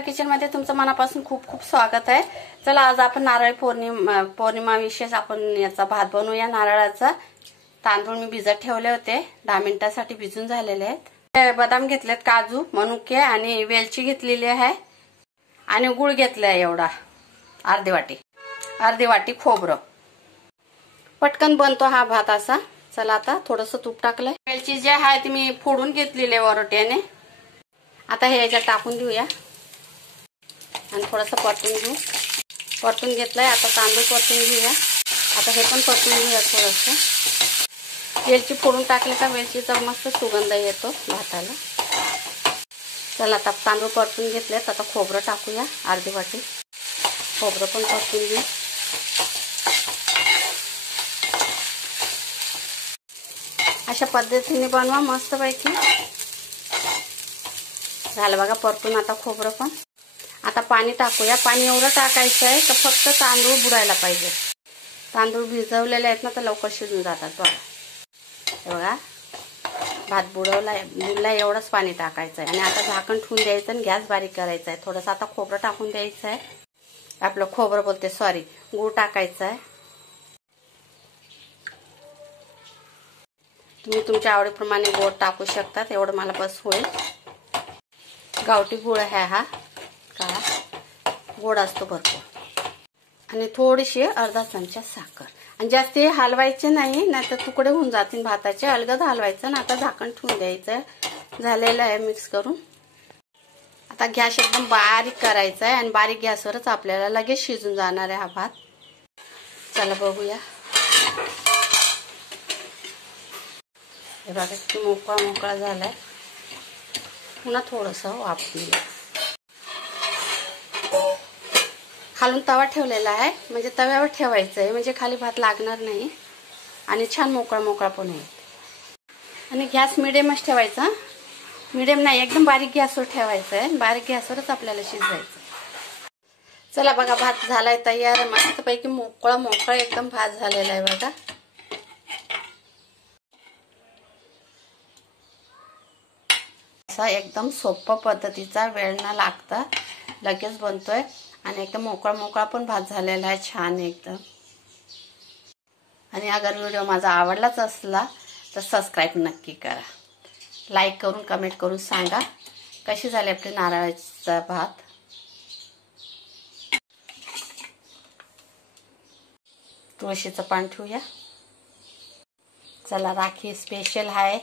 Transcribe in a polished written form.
Star kitchen मध्ये तुमचं मनापासून खूप खूप स्वागत आहे। चला आज आपण नारळी पौर्णिमा विशेष आपण याचा भात बनवूया नारळाचा। तांदूळ मी भिजत ठेवले होते, 10 मिनिटांसाठी भिजून झालेले आहेत। बदाम घेतलेत, काजू, मनुके आणि वेलची घेतलेली आहे आणि गुळ घेतलाय एवढा अर्धी वाटी खोबरं। पटकन बनतो हा भात असा। चला आता थोडंसं तूप टाकलंय। वेलची जे आहे ती मी फोडून घेतलेली आहे वरोट्याने। आता हे याच्यात टाकून देऊया आणि थोडंसं परतून घेऊ। परतून घेतलंय, आता तांदूळ परतून घेऊया। आता हे पण परतून घेऊया थोडंसं। वेलची फोडून टाकली का वेलचीचा मस्त सुगंध येतो भाताला। चला आता तांदूळ परतून घेतलेत, आता खोबरं टाकूया अर्धी वाटी। खोबरं पण परतून घेऊ। अशा पद्धतीने बनवा मस्तपैकी। झालं बघा परतून आता खोबरं पण। आता पाणी टाकूया। पाणी एवढं टाकायचं आहे की फक्त तांदूळ बुडायला पाहिजे। तांदूळ भिजवलेले आहेत ना तर लवकर शिजून जातात बघा। हे बघा भात बुडला एवढंच पाणी टाकायचं आहे आणि आता झाकण ठेवून द्यायचं आणि गॅस बारीक करायचा आहे। थोडंसं आता खोबरं टाकून द्यायचं आहे। आपलं खोबरं बोलते सॉरी, गूळ टाकायचं आहे। तुम्ही तुमच्या आवडीप्रमाणे गोड टाकू शकता, एवढं मला बस होईल। गावठी गुळ आहे हा, काळा गोड असतो भरपूर। आणि थोडीशी अर्धा चमचा साखर आणि जास्त हलवायचे नाही, नाहीतर तुकडे होऊन जातील भाताचे। अलगद हलवायचं ना। आता झाकण ठेवून द्यायचं। झालेलं आहे मिक्स करून। आता गॅस एकदम बारीक करायचा आहे आणि बारीक गॅसवरच आपल्याला लगेच शिजून जाणार आहे हा भात। चला बघूया। हे बघा किती मोकळा झालाय। पुन्हा थोडंसं वाफवूया। खालून तवा ठेवलेला आहे, म्हणजे तव्यावर ठेवायचं आहे, म्हणजे खाली भात लागणार नाही आणि छान मोकळा पण होईल। आणि गॅस मिडियमच ठेवायचा। मिडियम नाही, एकदम बारीक गॅसवर ठेवायचं आहे। बारीक गॅसवरच आपल्याला शिजवायचं। चला बघा भात झालाय तयार। मस्तपैकी मोकळा एकदम भात झालेला आहे बघा। असा एकदम सोप्या पद्धतीचा, वेळ न लागता लगेच बनतोय आणि एकदम मोकळा पण भात झालेला आहे छान एकदम। आणि अगर व्हिडिओ माझा आवडलाच असला तर सबस्क्राईब नक्की करा। लाईक करून कमेंट करून सांगा कशी झाली आपली नारळाचा भात। तुळशीचं पान ठेवूया। चला राखी स्पेशल आहे।